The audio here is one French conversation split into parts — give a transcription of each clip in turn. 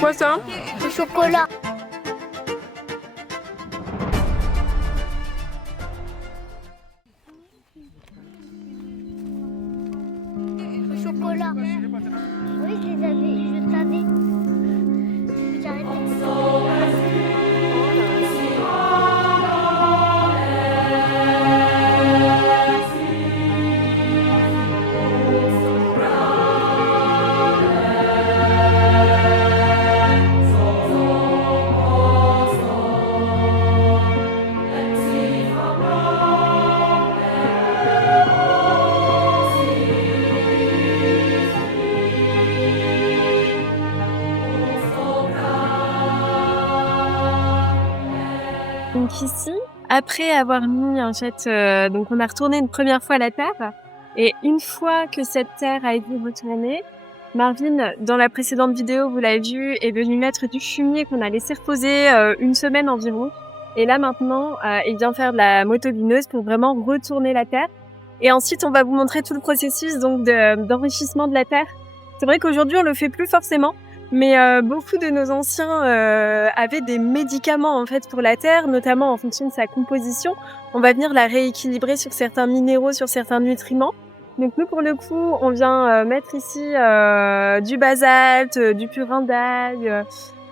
quoi ça? Le chocolat. Le chocolat. Oui, je les avais, je savais. J'arrêtais. Donc ici, après avoir mis en fait, donc on a retourné une première fois la terre et une fois que cette terre a été retournée, Marvin, dans la précédente vidéo, vous l'avez vu, est venu mettre du fumier qu'on a laissé reposer une semaine environ. Et là maintenant, il vient faire de la motobineuse pour vraiment retourner la terre. Et ensuite, on va vous montrer tout le processus donc d'enrichissement de la terre. C'est vrai qu'aujourd'hui, on le fait plus forcément. Mais beaucoup de nos anciens avaient des médicaments en fait pour la terre, notamment en fonction de sa composition. On va venir la rééquilibrer sur certains minéraux, sur certains nutriments. Donc nous pour le coup, on vient mettre ici du basalte, du purin d'ail, de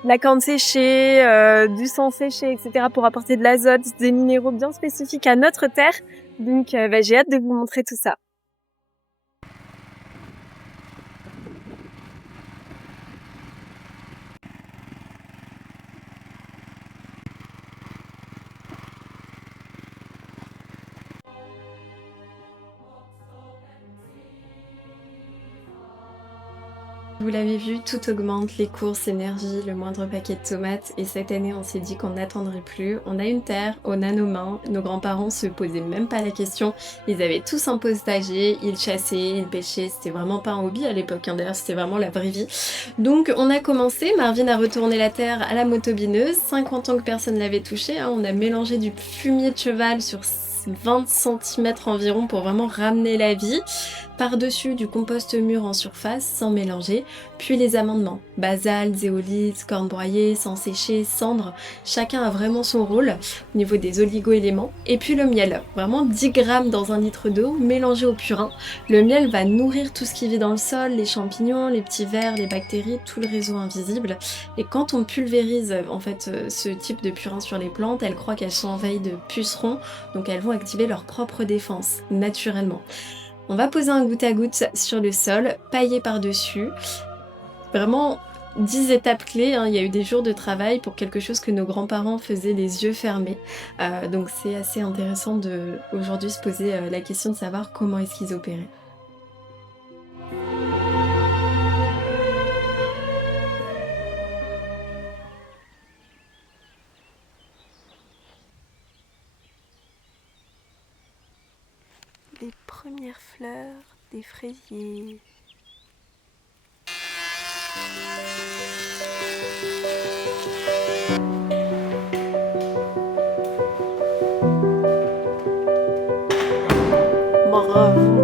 la corne séchée, du sang séché, etc. pour apporter de l'azote, des minéraux bien spécifiques à notre terre. Donc j'ai hâte de vous montrer tout ça. Vous l'avez vu, tout augmente, les courses, l'énergie, le moindre paquet de tomates. Et cette année, on s'est dit qu'on n'attendrait plus. On a une terre, on a nos mains. Nos grands-parents se posaient même pas la question. Ils avaient tous un potager, ils chassaient, ils pêchaient. C'était vraiment pas un hobby à l'époque, hein. D'ailleurs, c'était vraiment la vraie vie. Donc, on a commencé. Marvin a retourné la terre à la motobineuse. 50 ans que personne l'avait touché, hein. On a mélangé du fumier de cheval sur 20 cm environ pour vraiment ramener la vie. Par-dessus du compost mûr en surface sans mélanger, puis les amendements, basalte, zéolite, corne broyée, sang séché, cendre, chacun a vraiment son rôle au niveau des oligo-éléments, et puis le miel, vraiment 10 grammes dans un litre d'eau mélangé au purin. Le miel va nourrir tout ce qui vit dans le sol, les champignons, les petits vers, les bactéries, tout le réseau invisible, et quand on pulvérise en fait ce type de purin sur les plantes, elles croient qu'elles sont envahies de pucerons, donc elles vont activer leur propre défense, naturellement. On va poser un goutte à goutte sur le sol, pailler par-dessus. Vraiment 10 étapes clés, hein. Il y a eu des jours de travail pour quelque chose que nos grands-parents faisaient les yeux fermés. Donc c'est assez intéressant de aujourd'hui se poser la question de savoir comment est-ce qu'ils opéraient. Les premières fleurs des fraisiers. Bravo.